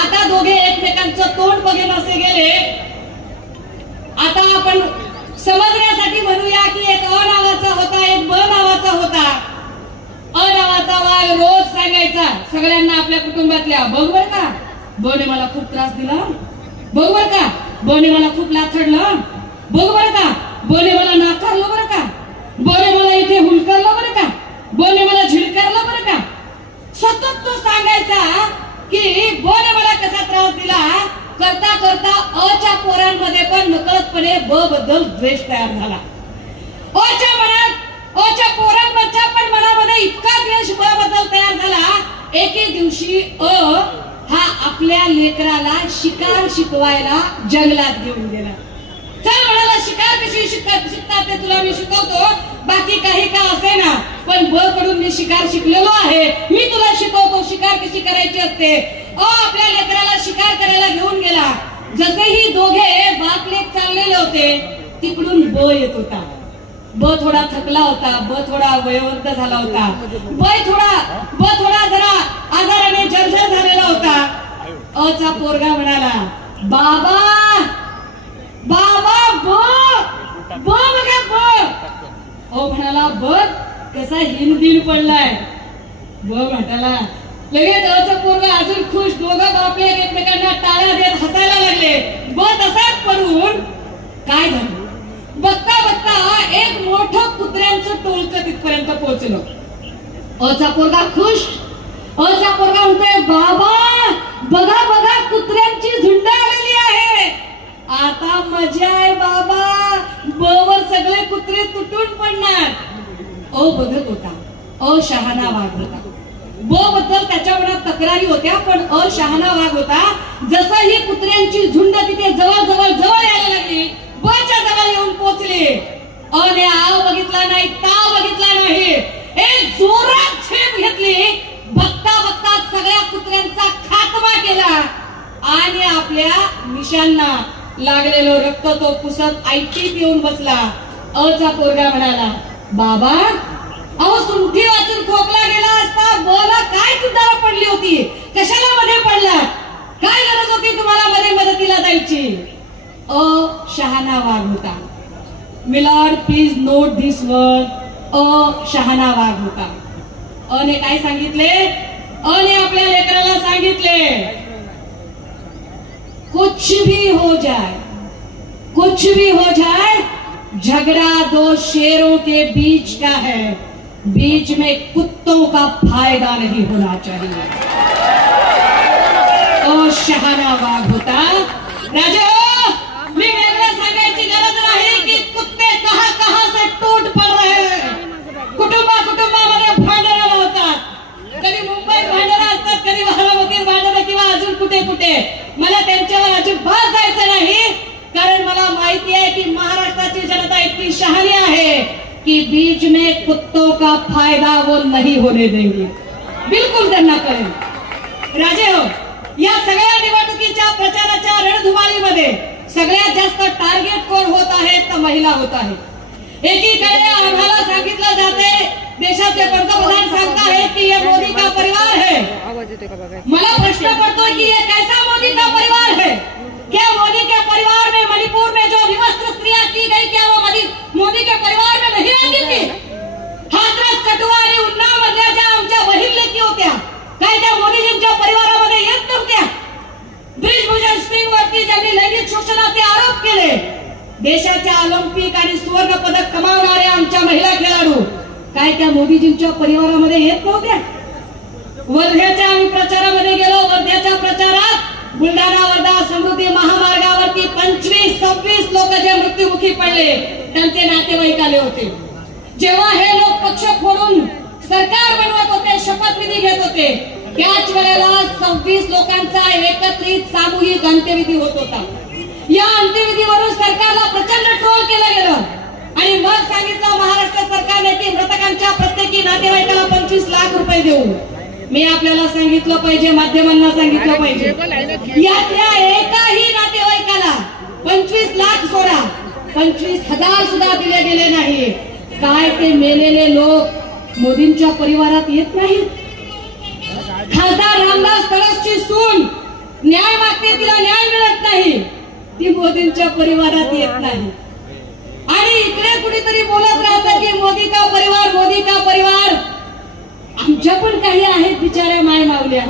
आता दोघे एकमेकांचं तोंड बघेल असे गेले. आता आपण समजण्यासाठी म्हणूया की एक अ नावाचा होता एक ब नावाचा होता. अ नावाचा रोज सांगायचा सगळ्यांना आपल्या कुटुंबातल्या बघ बर का बने मला खूप त्रास दिला. बघ का बने मला खूप लाथडलं. बघ बर का बने मला नाकारलं बरं का. बने मला इथे हुलकारलं बरं का. बने मला करता करता अच्या पोरांमध्ये पण नकळतपणे ब बद्दल द्वेष तयार झाला. अच्या मनात अच्या पोरांवरच्या पण मनामध्ये इतका द्वेष ब बद्दल तयार झाला एके दिवशी अ हा आपल्या लेकराला शिकार शिकवायला जंगलात घेऊन गेला. चल म्हणाला शिकार कशी शिकत शिकतात ते तुला मी शिकवतो. बाकी काही का असे ना पण ब कडून मी शिकार शिकलेलो आहे. मी तुला शिकवतो शिकार कशी करायची असते? ओ आपल्या लेकराला शिकार करायला घेऊन गेला. जसेही दोघे बाकलेत चाललेले होते तिकडून ब येत होता. ब थोडा थकला होता ब थोडा वयवंत झाला होता. ब थोडा ब थोडा जरा आजाराने जर्जर झालेला होता. अचा पोरगा म्हणाला बाबा बाबा ब ब बघा ब ओ म्हणाला ब कसा हिंदीन पडलाय. ब म्हणाला लगेच अचा पोरगा अजून खुश दोघं बापले एकमेकांना टाळ्या देत हसायला लागले. ब तसाच पडून काय झालं? बघता बघता एक मोठं कुत्र्यांचं टोळकं तिथपर्यंत पोहोचलं. अचा पोरगा खुश अचा पोरगा म्हणतोय बाबा बघा बघा कुत्र्यांची झुंड आलेली आहे. आता मजा आहे बाबा. बवर सगळे कुत्रे तुटून पडणार. अ बघत होता. अ शहाणा वाघ होता. ब बद्दल त्याच्या मनात तक्रारी होत्या पण अ शहाणा वाघ होता. जसं ही कुत्र्यांची झुंड तिथे जवळ जवळ जवळ यायला लागली बच्या जवळ येऊन पोहोचले. अ ने आव बघितला नाही ताव बघितला नाही. एक जोरात झेप घेतली. बघता बघता सगळ्या कुत्र्यांचा खात्मा केला. आणि आपल्या मिशांना लागलेलं रक्त तो पुसत ऐटीत येऊन बसला. अचा पोरगा म्हणाला बाबा अहो सुंठी वाचून खोकला गेला असता बोला काय तुटारा पडली होती? कशाला मध्ये पडला काय गरज होती तुम्हाला मध्ये मदतीला जायची? अ शहाणा वाघ होता. Milord please note this word अ शहाणा वाघ होता अने काय सांगितले? अने आपल्या लेकराला सांगितले कुछ भी हो जाए कुछ भी हो जाए झगड़ा दो शेरों के बीच का है. बीच में कुत्तों का फायदा नहीं होना चाहिए। तो शहाना वाघ होता राजा। नहीं होने देंगे। बिलकुल त्यांना कळेल राजे हो, या सगळ्या निवडणुकीच्या प्रचाराच्या रणधुमाळीमध्ये सगळ्यात जास्त टार्गेट कोण होत आहे, तर महिला होत आहे. एकीकडे आम्हाला सांगितलं जाते, देशाचे पंतप्रधान है की ये मोदी का परिवार है. मला प्रश्न पड़ता है कि कैसा मोदी का परिवार है? क्या मोदी के परिवार में मणिपुर में जो विवस्त्र स्त्रियाँ की गई, क्या वो मोदी के परिवार में नहीं आती थी? हाथरस कटुआ आणि उन्नाव मधल्या ज्या आमच्या बहीण लेकी होत्या. काय त्या मोदीजींच्या परिवारामध्ये येत नव्हत्या? ब्रिजभूषण सिंग वरती ज्यांनी लैंगिक शोषणाचे आरोप केले देशाच्या ऑलिम्पिक आणि सुवर्ण पदक कमावणाऱ्या आमच्या महिला खेळाडू काय त्या मोदीजींच्या परिवारामध्ये येत नव्हत्या? वर्ध्याच्या आम्ही प्रचारामध्ये गेलो वर्ध्याच्या प्रचारात बुलढाणा वर्धा समृद्धी महामार्गावरती पंचवीस सव्वीस लोक जे मृत्युमुखी पडले त्यांचे नातेवाईक आले होते. जेव्हा हे लोक पक्ष फोडून सरकार बनवत होते शपथविधी घेत होते त्याच वेळेला सव्वीस लोकांचा एकत्रित सामूहिक अंत्यविधी होत होता. या अंत्यविधीवरून सरकारला प्रचंड ट्रोल केलं गेलं. आणि मग सांगितलं महाराष्ट्र सरकारने की मृतकांच्या प्रत्येकी नातेवाईकाला पंचवीस लाख रुपये देऊ मी आपल्याला सांगितलं पाहिजे माध्यमांना सांगितलं पाहिजे. यातल्या एकाही नातेवाईकाला पंचवीस लाख सोडा. पंचवीस हजार सुद्धा दिले गेले नाही काय ते मेलेले लोक मोदींच्या परिवारात येत नाही खासदार रामदास कळसची सून न्याय मागते तिला न्याय मिळत नाही. ती मोदींच्या परिवारात येत नाही. आणि इकडे कुणीतरी बोलत राहत की मोदी का परिवार मोदी का परिवार? आमच्या पण काही आहेत बिचाऱ्या माय मावल्या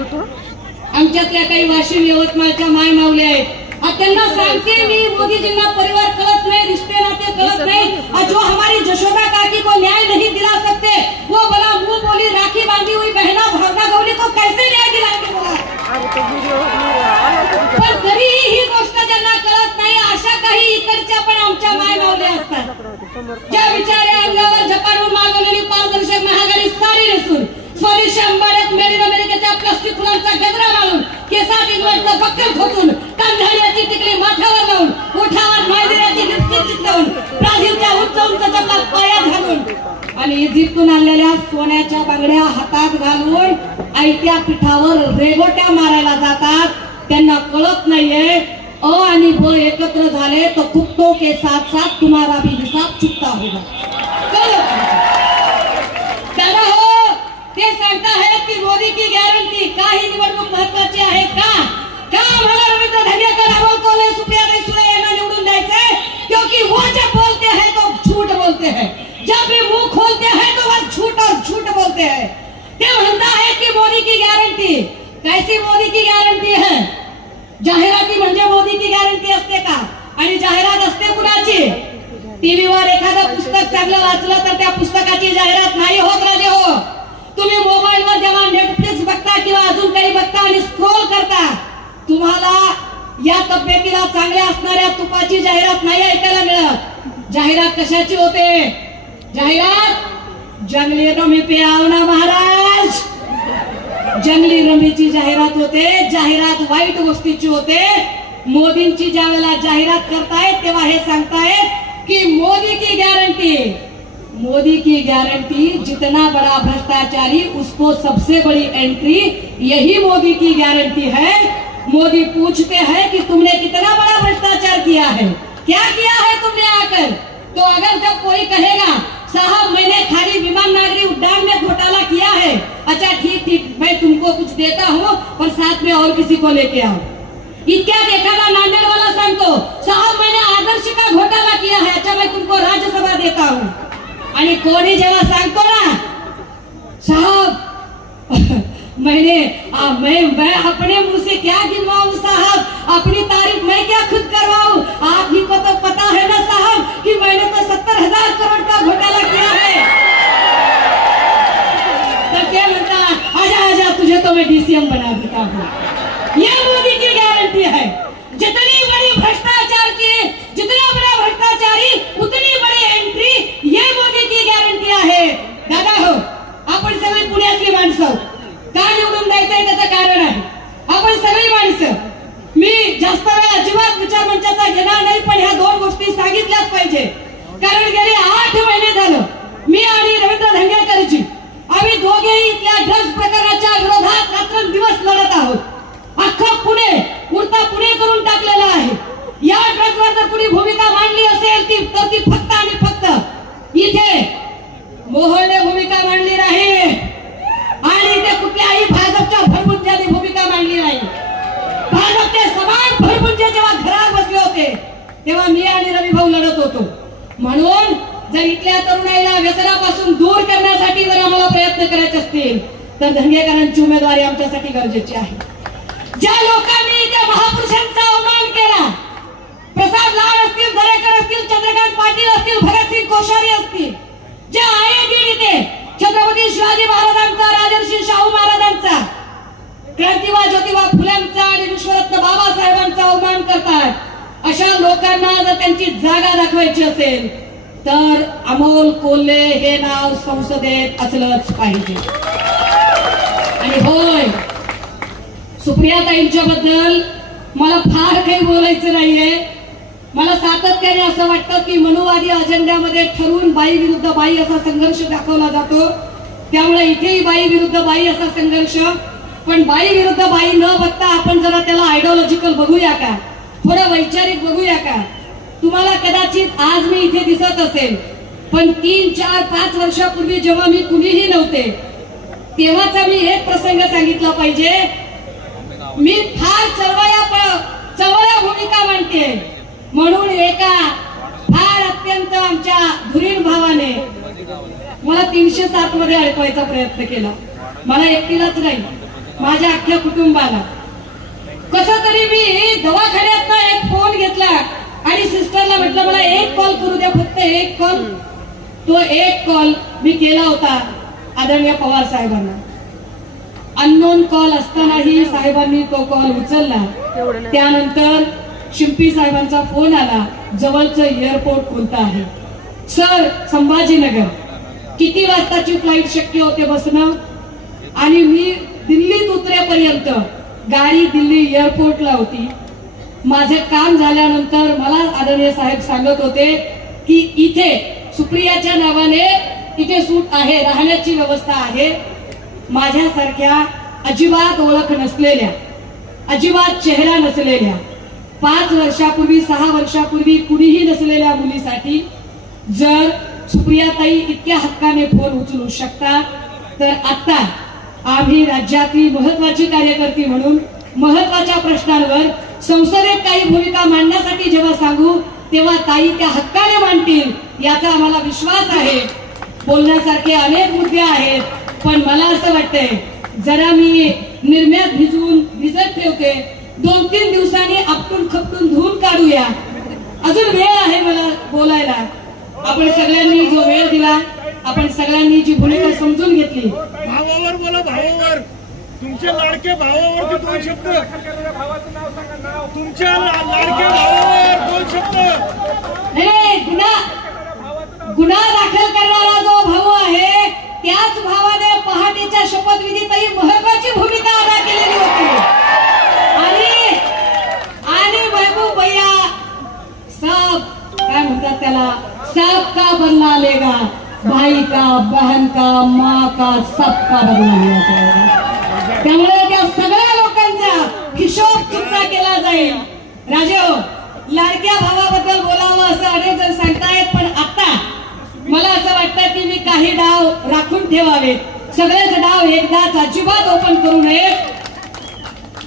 आमच्यातल्या काही वाशिम यवतमाळच्या माय मावल्या आहेत त्यांना सांगते मी मोदीजींना परिवार कळत नाही ज्या बिचाऱ्या अंगावर जपानवर मागवलेली पारदर्शक महागाडी साडी नसून स्वदेशी अंबाड्यात मेड अमेरिकेच्या प्लास्टिक फुलांचा गजरा घालून केसात इंग्लंडचं बक्कल खोचून कांधाळ्याची टिकली माथ्यावर लावून ओठावर नायजेरियाची लिपस्टिक लावून ब्राझीलच्या उंच उंच चपला पायात घालून आणि इजिप्तून आणलेल्या सोन्याच्या बांगड्या हातात घालून आयत्या पिठावर रेगोट्या मारायला जातात. त्यांना कळत नाहीये अ ब एकत्र झाले तो कुत्तों के साथ साथ तुम्हारा भी हिसाब चुकता होगा। हो। क्योंकि वो जब बोलते हैं तो झूठ बोलते हैं। जब भी मुँह खोलते हैं तो झूठ और झूठ बोलते हैं। की मोदी की कैसी मोदी की गॅरंटी है? जाहिराती म्हणजे मोदी की गॅरंटी असते का? आणि जाहिरात असते कुणाची? टीव्हीवर एखादं पुस्तक चांगलं वाचलं तर त्या पुस्तकाची जाहिरात नाही होत राजे हो. तुम्ही मोबाईलवर जेव्हा नेटफ्लिक्स बघता किंवा अजून काही बघता आणि स्क्रोल करता तुम्हाला या तब्येतीला चांगल्या असणाऱ्या तुपाची जाहिरात नाही ऐकायला मिळत. जाहिरात कशाची होते? जाहिरात? जंगली रमी पे ना महाराज! जंगली रमीची जाहिरात होते, जाहिरात वाईट गोष्टीची होते. मोदींची ज्या जाहिरात करतायत, तेव्हा हे सांगतायत की मोदी की गॅरंटी मोदी की गारंटी जितना बड़ा भ्रष्टाचारी, उसको सबसे बड़ी एंट्री यही मोदी की गारंटी है. मोदी पूछते हैं कि तुमने कितना बड़ा भ्रष्टाचार किया है? क्या किया है तुमने आकर? तो अगर जब कोई कहेगा साहब मैंने खाली विमान नागरी उड्डान में घोटाला किया है। अच्छा ठीक ठीक मैं तुमको कुछ देता हूँ पर साथ में और किसी को लेके आओ। देखा था नांदेड वाला सांगतो साहब मैंने आदर्श का घोटाला किया है। अच्छा मैं तुमको राज्यसभा देता हूँ। आणि कोणी जेव्हा सांगतो ना? साहब मैंने आ, मैं मैं अपने मुंह से क्या गिनवाऊं साहब? अपनी तारीफ मैं क्या खुद करवाऊं? आप ही को तो साहब मेहनत में सत्तर हजार करोड़ का घोटाला किया है तो क्या म्हणता आजा आजा तुझे तो मैं डीसीएम बना देता हूँ यह मोदी की गारंटी है जितनी बड़ी भ्रष्टाचार की जितना बड़ा भ्रष्टाचारी उतनी बड़ी एंट्री ये मोदी की गॅरंटी आहे. दादा हो आपण सगळी पुण्यातली माणसं का निवडून द्यायचंय त्याचं कारण आहे? आपण सगळी माणसं मी जास्त वेळ अजिबात विचार मंचाचा घेणार नाही. सांगितल्याच पाहिजे. कारण गेले आठ महिने झालं मी आणि रवींद्र धंगेकरजी आम्ही दोघेही इथल्या ड्रग्ज प्रकरणाच्या विरोधात रात्रंदिवस लढत आहोत अख्खं पुणे उरता पुणे करून टाकलेलं आहे या ड्रग्जवर जर कुणी भूमिका मांडली असेल ती तर ती फक्त आणि फक्त इथे मोहनने भूमिका मांडली नाही आणि इथे कुठल्याही भाजपच्या भरभुंजाने भूमिका मांडली नाही भाजपचे समान भरभुंजे जेव्हा घरात बसले होते तेव्हा मी आणि रवी भाऊ लढत होतो म्हणून जर इथल्या तरुणाईला व्यसनापासून दूर करण्यासाठी जर आम्हाला प्रयत्न करायचे असतील तर धंगेकरांची उमेदवारी आमच्यासाठी गरजेची आहे. ज्या लोकांनी त्या महापुरुषांचा अवमान केला प्रसाद लाड असतील दरेकर असतील चंद्रकांत पाटील असतील भगतसिंग कोश्यारी असतील जे आहे दिन छत्रपती शिवाजी महाराजांचा राजर्षी शाहू महाराजांचा क्रांतिवा ज्योतिबा फुल्यांचा आणि विश्वरत्न बाबासाहेबांचा अवमान करतात अशा लोकांना जर त्यांची जागा दाखवायची असेल तर अमोल कोल्हे हे नाव संसदेत असलंच पाहिजे. आणि होय सुप्रियाताईंच्या बद्दल मला फार काही बोलायचं नाहीये. मला सातत्याने असं वाटतं की मनुवादी अजेंड्यामध्ये ठरवून बाई विरुद्ध बाई असा संघर्ष दाखवला जातो. त्यामुळे इथेही बाई विरुद्ध बाई असा संघर्ष. पण बाई विरुद्ध बाई न बघता आपण जरा त्याला आयडिओलॉजिकल बघूया का? थोडं वैचारिक बघूया का? तुम्हाला कदाचित आज मी इथे दिसत असेल पण तीन चार पाच वर्षापूर्वी जेव्हा मी कुणीही नव्हते तेव्हाचा मी एक प्रसंग सांगितला पाहिजे. मी फार चळवळ्या प- भूमिका मांडते. म्हणून एका फार अत्यंत आमच्या धुरीण भावाने मला तीनशे सात मध्ये अडकवायचा प्रयत्न केला. मला एकटीलाच नाही माझ्या अख्ख्या कुटुंबाला. कस तरी मी दवाखान्यात एक फोन घेतला. आणि सिस्टरला म्हटलं मला एक कॉल करू द्या फक्त एक कॉल तो एक कॉल मी केला होता आदरणीय पवार साहेबांना. अननोन कॉल असतानाही साहेबांनी तो कॉल उचलला. त्यानंतर शिंपी साहेबांचा फोन आला जवळचं एअरपोर्ट कोणतं आहे? सर संभाजीनगर. किती वाजताची फ्लाईट शक्य होते बसणं आणि मी दिल्लीत उतरेपर्यंत गाडी दिल्ली एअरपोर्टला होती. माझे काम झाल्यानंतर मला आदरणीय साहेब सांगत होते की इथे सुप्रियाच्या नावाने इथे सूट आहे राहण्याची व्यवस्था आहे. माझ्यासारख्या अजिबात ओळख नसलेल्या अजिबात चेहरा नसलेल्या पाच वर्षापूर्वी सहा वर्षापूर्वी कुणीही नसलेल्या मुलीसाठी जर सुप्रियाताई इतक्या हक्काने फोन उचलू शकता तर आता आम्ही राज्यातली महत्वाची कार्यकर्ती म्हणून महत्त्वाच्या प्रश्नांवर संसदेत काही भूमिका मांडण्यासाठी जेव्हा सांगू तेव्हा ताई त्या हक्काने मांडतील याचा आम्हाला विश्वास आहे. बोलण्यासारखे अनेक मुद्दे आहेत पण मला असं वाटतंय जरा मी निर्म्यात भिजवून भिजत ठेवते दोन तीन दिवसांनी आपटून खपटून धुवून काढूया. अजून वेळ आहे मला बोलायला. आपण सगळ्यांनी जो वेळ दिला आपण सगळ्यांनी जी भूमिका समजून घेतली. भावावर बोला भावावर. तुमच्या लाडक्या भावावर दोन शब्द. तुमच्या लाडक्या भावावर दोन शब्द. गुन्हा गुन्हा दाखल करणारा जो भाऊ आहे त्याच भावाने पहाटेच्या शपथविधीतही महत्वाची भूमिका अदा केलेली होती. आणि आणि महबूब भैया सब काय म्हणतात त्याला? सब का बदला लेगा? भाई का बहन का माँ का सबका बदला लिया जाएगा त्यामुळे त्या सगळ्या लोकांचा हिशोब चुकता केला जाईल. राजेव हो, लाडक्या भावाबद्दल बोलावं असं अनेक जण सांगतायत पण आता मला असं वाटतं की मी काही डाव राखून ठेवावेत. सगळेच डाव एकदाच अजिबात ओपन करू नयेत.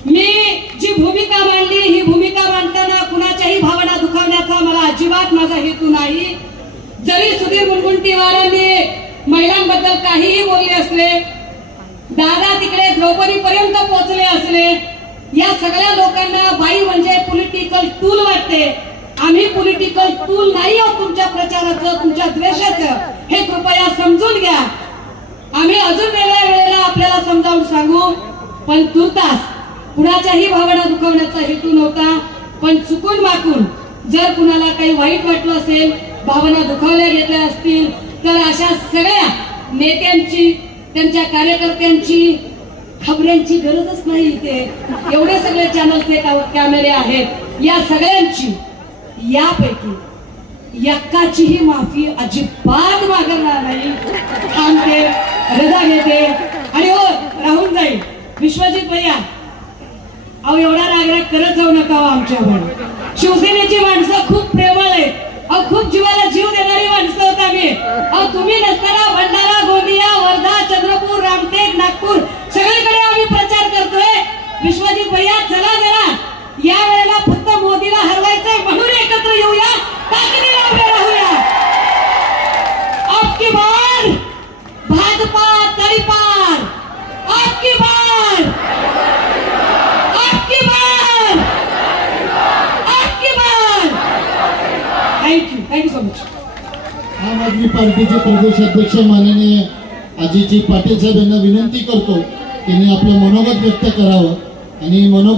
मी जी भूमिका मांडली ही भूमिका मांडताना कुणाच्याही भावना दुखावण्याचा मला अजिबात माझा हेतू नाही. जरी सुधीर मुनगुंटीवारांनी महिलांबद्दल काहीही बोलले असले दादा तिकडे द्रौपदी पर्यंत पोहोचले असले या सगळ्या लोकांना बाई म्हणजे पॉलिटिकल टूल वाटते. आम्ही पॉलिटिकल टूल नाही आहोत तुमच्या प्रचाराचं तुमच्या द्वेषाचं. हे कृपया समजून घ्या. आम्ही अजून वेगळ्या वेळेला आपल्याला समजावून सांगू पण तुर्तास कुणाच्याही भावना दुखवण्याचा हेतू नव्हता पण चुकून माकून जर कुणाला काही वाईट वाटलं असेल भावना दुखावल्या घेतल्या असतील तर अशा सगळ्या नेत्यांची त्यांच्या कार्यकर्त्यांची खबऱ्यांची गरजच नाही इथे. एवढे सगळे चॅनलचे कॅमेरे आहेत. या सगळ्यांची यापैकी यक्काचीही माफी अजिबात मागणार नाही. थांबते रजा घेते. आणि हो राहून जाईल विश्वजित भैया अहो एवढा रागराग करत जाऊ नका हो आमच्यावर. शिवसेनेची माणसं खूप प्रेमळ आहेत. अहो खूप जीवाला जीव देणारी माणसं होत आम्ही. अहो तुम्ही नसताना भंडारा गोंदिया वर्धा चंद्रपूर रामटेक नागपूर सगळीकडे आम्ही प्रचार करतोय विश्वजित भैया चला जरा या वेळेला फक्त मोदीला हरवायचंय म्हणून एकत्र येऊया ताकदीने उभे राहूया आपकी बार भाजपा तडीपार आपकी बार आपकी बार आपकी बार thank you thank you so much Aam Aadmi पार्टीचे प्रदेश अध्यक्ष माननीय अजितजी पाटील साहेब यांना विनंती करतो त्यांनी आपलं मनोगत व्यक्त करावं आणि मनोगत